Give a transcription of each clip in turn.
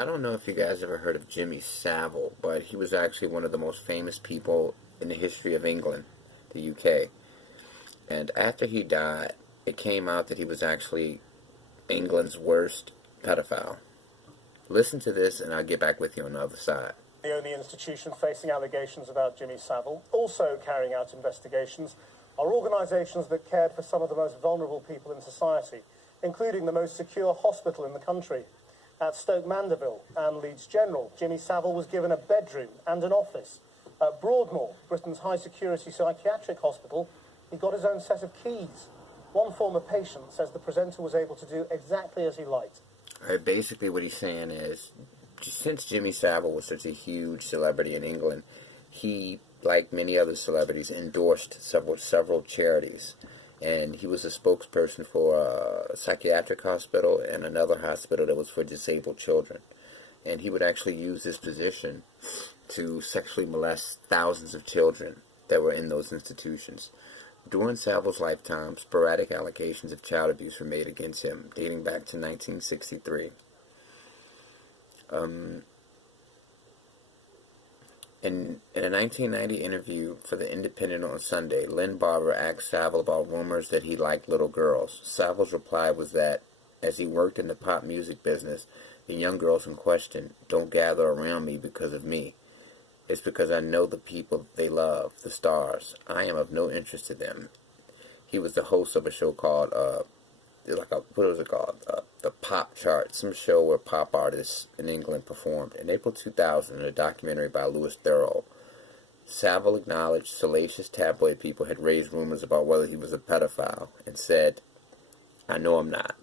I don't know if you guys ever heard of Jimmy Savile, but he was actually one of the most famous people in the history of England, the UK. And after he died, it came out that he was actually England's worst pedophile. Listen to this, and I'll get back with you on the other side. The only institution facing allegations about Jimmy Savile, also carrying out investigations, are organisations that cared for some of the most vulnerable people in society, including the most secure hospital in the country. At Stoke Mandeville and Leeds General, Jimmy Savile was given a bedroom and an office. At Broadmoor, Britain's high-security psychiatric hospital, he got his own set of keys. One former patient says the presenter was able to do exactly as he liked. Right, basically what he's saying is, since Jimmy Savile was such a huge celebrity in England, he, like many other celebrities, endorsed several charities. And he was a spokesperson for a psychiatric hospital and another hospital that was for disabled children. And he would actually use this position to sexually molest thousands of children that were in those institutions. During Savile's lifetime, sporadic allegations of child abuse were made against him, dating back to 1963. In a 1990 interview for The Independent on Sunday, Lynn Barber asked Savile about rumors that he liked little girls. Savile's reply was that, as he worked in the pop music business, the young girls in question don't gather around me because of me. It's because I know the people they love, the stars. I am of no interest to them. He was the host of a show called, what was it called? The Pop Chart, some show where pop artists in England performed. In April 2000, in a documentary by Louis Theroux, Savile acknowledged salacious tabloid people had raised rumors about whether he was a pedophile, and said, "I know I'm not."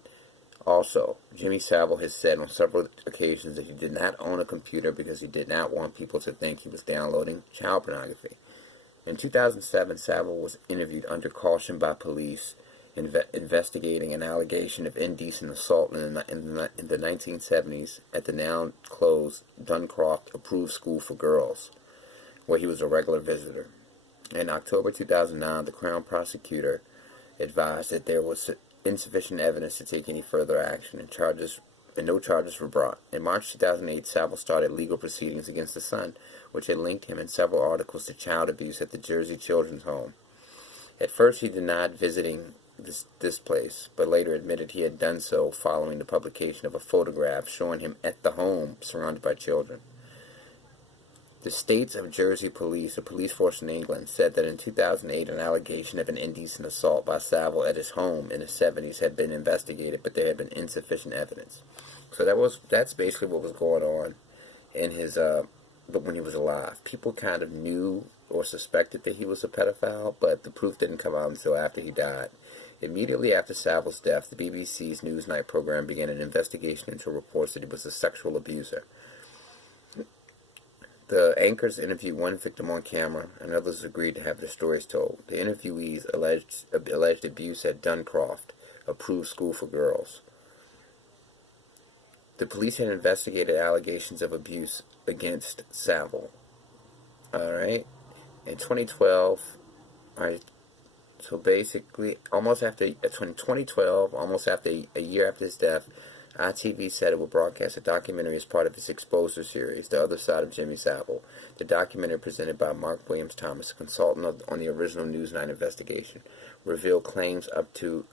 Also, Jimmy Savile has said on several occasions that he did not own a computer because he did not want people to think he was downloading child pornography. In 2007, Savile was interviewed under caution by police investigating an allegation of indecent assault in the 1970s at the now-closed Duncroft Approved School for Girls, where he was a regular visitor. In October 2009, the Crown prosecutor advised that there was insufficient evidence to take any further action, and no charges were brought. In March 2008, Savile started legal proceedings against the Sun, which had linked him in several articles to child abuse at the Jersey Children's Home. At first, he denied visiting this place, but later admitted he had done so following the publication of a photograph showing him at the home surrounded by children. The States of Jersey Police, a police force in England, said that in 2008 an allegation of an indecent assault by Savile at his home in the 70s had been investigated, but there had been insufficient evidence. So that's basically what was going on in his when he was alive. People kind of knew or suspected that he was a pedophile, but the proof didn't come out until after he died. Immediately after Savile's death, the BBC's Newsnight program began an investigation into reports that he was a sexual abuser. The anchors interviewed one victim on camera, and others agreed to have their stories told. The interviewees alleged abuse at Duncroft Approved School for Girls. The police had investigated allegations of abuse against Savile. Alright? In 2012, so basically, almost after 2012, almost after a year after his death, ITV said it would broadcast a documentary as part of its Exposure series, The Other Side of Jimmy Savile. The documentary, presented by Mark Williams Thomas, a consultant on the original Newsnight investigation, revealed claims up to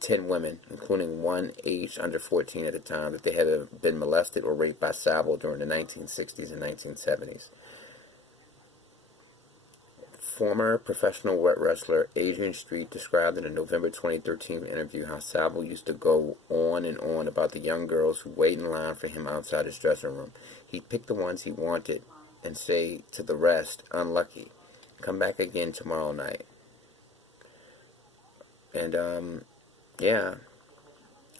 10 women, including one aged under 14 at the time, that they had been molested or raped by Savile during the 1960s and 1970s. Former professional wrestler Adrian Street described in a November 2013 interview how Savile used to go on and on about the young girls who wait in line for him outside his dressing room. He'd pick the ones he wanted and say to the rest, "Unlucky. Come back again tomorrow night." And, yeah.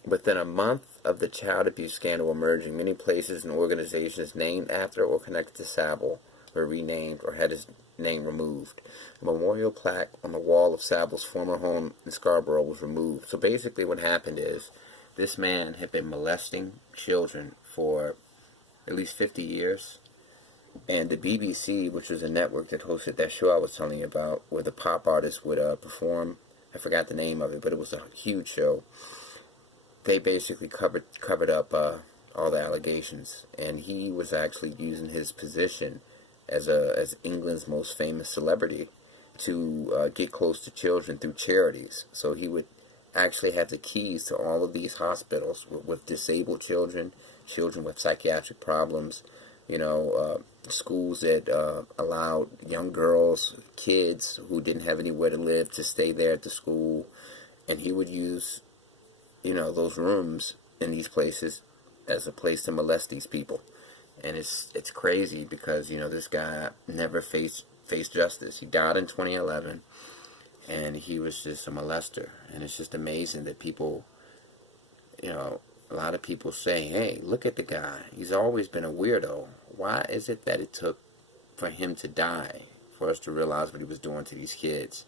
Within a month of the child abuse scandal emerging, many places and organizations named after or connected to Savile were renamed or had his name removed. A memorial plaque on the wall of Savile's former home in Scarborough was removed. So basically what happened is, this man had been molesting children for at least 50 years. And the BBC, which was a network that hosted that show I was telling you about, where the pop artists would perform, I forgot the name of it, but it was a huge show. They basically covered up all the allegations, and he was actually using his position as England's most famous celebrity to get close to children through charities. So he would actually have the keys to all of these hospitals with disabled children, children with psychiatric problems, schools that allowed young girls, kids who didn't have anywhere to live to stay there at the school, and he would use, those rooms in these places as a place to molest these people. And it's crazy because, this guy never faced justice. He died in 2011, and he was just a molester. And it's just amazing that people, a lot of people say, hey, look at the guy. He's always been a weirdo. Why is it that it took for him to die for us to realize what he was doing to these kids?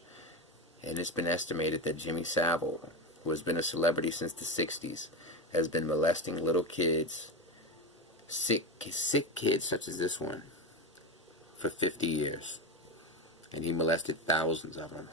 And it's been estimated that Jimmy Savile, who has been a celebrity since the 60s, has been molesting little kids, sick kids such as this one, for 50 years. And he molested thousands of them.